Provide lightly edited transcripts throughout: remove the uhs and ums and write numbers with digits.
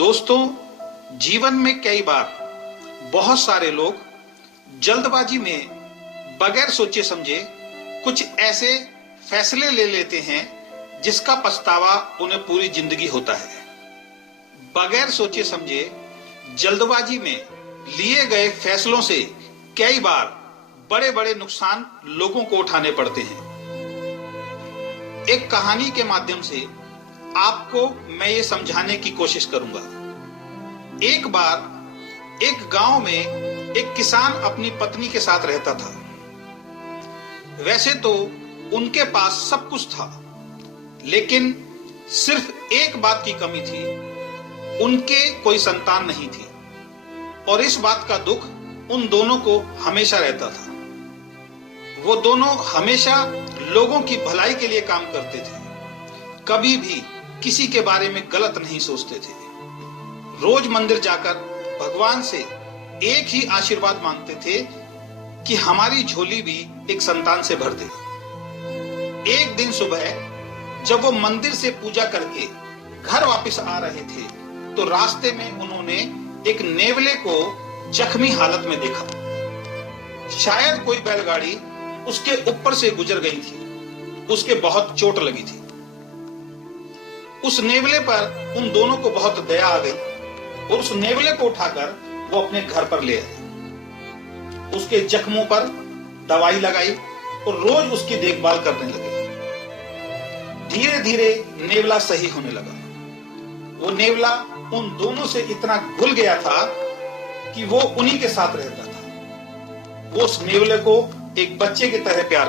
दोस्तों, जीवन में कई बार बहुत सारे लोग जल्दबाजी में बगैर सोचे समझे कुछ ऐसे फैसले ले लेते हैं जिसका पछतावा उन्हें पूरी जिंदगी होता है। बगैर सोचे समझे जल्दबाजी में लिए गए फैसलों से कई बार बड़े बड़े नुकसान लोगों को उठाने पड़ते हैं। एक कहानी के माध्यम से आपको मैं ये समझाने की कोशिश करूंगा। एक बार एक गांव में एक किसान अपनी पत्नी के साथ रहता था। वैसे तो उनके पास सब कुछ था, लेकिन सिर्फ एक बात की कमी थी, उनके कोई संतान नहीं थी। और इस बात का दुख उन दोनों को हमेशा रहता था। वो दोनों हमेशा लोगों की भलाई के लिए काम करते थे, कभी भी किसी के बारे में गलत नहीं सोचते थे। रोज मंदिर जाकर भगवान से एक ही आशीर्वाद मांगते थे कि हमारी झोली भी एक संतान से भर दे। एक दिन सुबह जब वो मंदिर से पूजा करके घर वापस आ रहे थे तो रास्ते में उन्होंने एक नेवले को जख्मी हालत में देखा। शायद कोई बैलगाड़ी उसके ऊपर से गुजर गई थी, उसके बहुत चोट लगी थी। उस नेवले पर उन दोनों को बहुत दया आ गई और उस नेवले को उठाकर वो अपने घर पर ले आए। उसके जख्मों पर दवाई लगाई और रोज उसकी देखभाल करने लगे। धीरे धीरे नेवला सही होने लगा। वो नेवला उन दोनों से इतना घुल गया था कि वो उन्हीं के साथ रहता था। वो उस नेवले को एक बच्चे की तरह प्यार थी।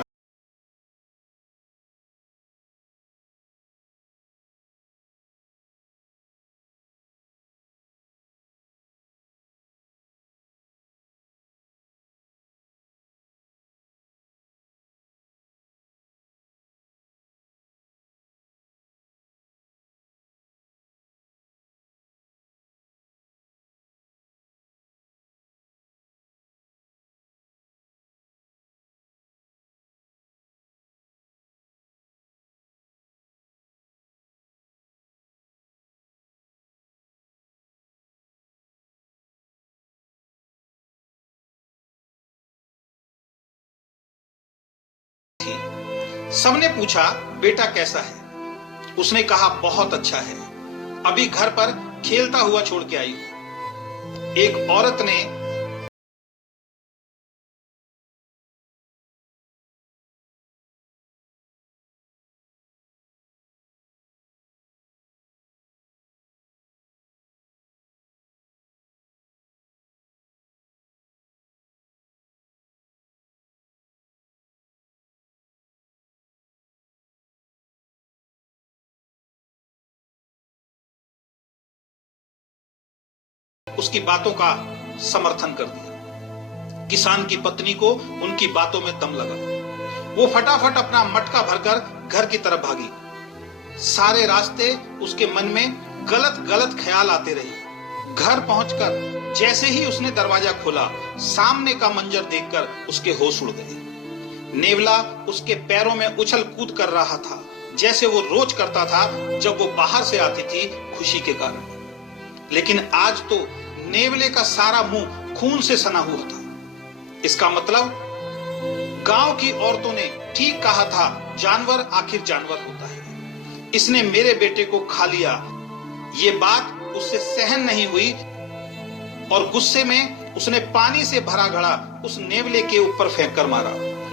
सबने पूछा, बेटा कैसा है? उसने कहा, बहुत अच्छा है, अभी घर पर खेलता हुआ छोड़ के आई हूं। एक औरत ने उसकी बातों का समर्थन कर दिया। किसान की पत्नी को उनकी बातों में दम लगा। वो फटाफट अपना मटका भरकर घर की तरफ भागी। सारे रास्ते उसके मन में गलत गलत ख्याल आते रहे। घर पहुंचकर जैसे ही उसने दरवाजा खोला, सामने का मंजर देखकर उसके होश उड़ गए। नेवला उसके पैरों में उछल कूद कर रहा था, जैसे वो रोज करता था जब वो बाहर से आती थी खुशी के कारण। लेकिन आज तो नेवले का सारा मुंह खून से सना हुआ था। इसका मतलब गांव की औरतों ने ठीक कहा था, जानवर आखिर जानवर होता है। इसने मेरे बेटे को खा लिया। ये बात उससे सहन नहीं हुई और गुस्से में उसने पानी से भरा घड़ा उस नेवले के ऊपर फेंक कर मारा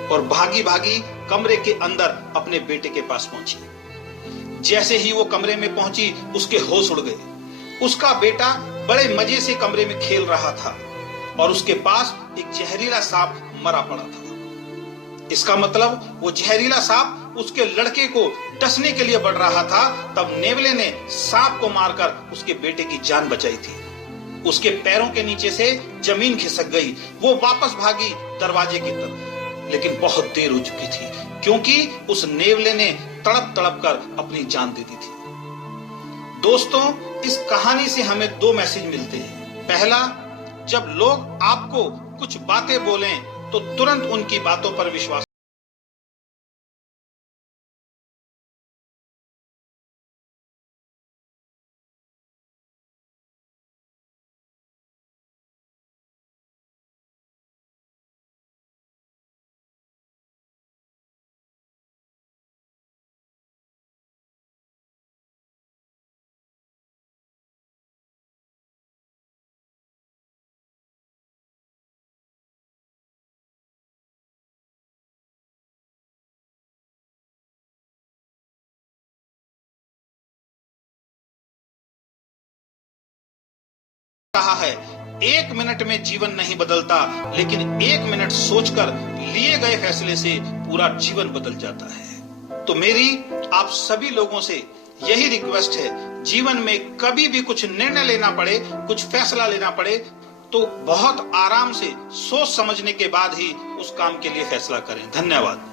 और भागी भागी कमरे के अंदर अपने बेटे के पास पहुंची। जैसे ही वो कमरे में पहुंची, उसके होश उड़ गए। उसका बेटा बड़े मजे से कमरे में खेल रहा था और उसके पास एक जहरीला सांप मरा पड़ा था। इसका मतलब वो जहरीला सांप उसके लड़के को डसने के लिए बढ़ रहा था। तब नेवले ने सांप को मारकर उसके बेटे की जान बचाई थी। उसके पैरों के नीचे से जमीन खिसक गई। वो वापस भागी दरवाजे की तरफ, लेकिन बहुत देर हो चुकी थी, क्योंकि उस नेवले ने तड़प तड़प कर अपनी जान दे दी थी। दोस्तों, इस कहानी से हमें दो मैसेज मिलते हैं। पहला, जब लोग आपको कुछ बातें बोलें तो तुरंत उनकी बातों पर विश्वास कहा है, 1 मिनट में जीवन नहीं बदलता, लेकिन 1 मिनट सोचकर लिए गए फैसले से पूरा जीवन बदल जाता है। तो मेरी आप सभी लोगों से यही रिक्वेस्ट है, जीवन में कभी भी कुछ निर्णय लेना पड़े, कुछ फैसला लेना पड़े, तो बहुत आराम से सोच समझने के बाद ही उस काम के लिए फैसला करें। धन्यवाद।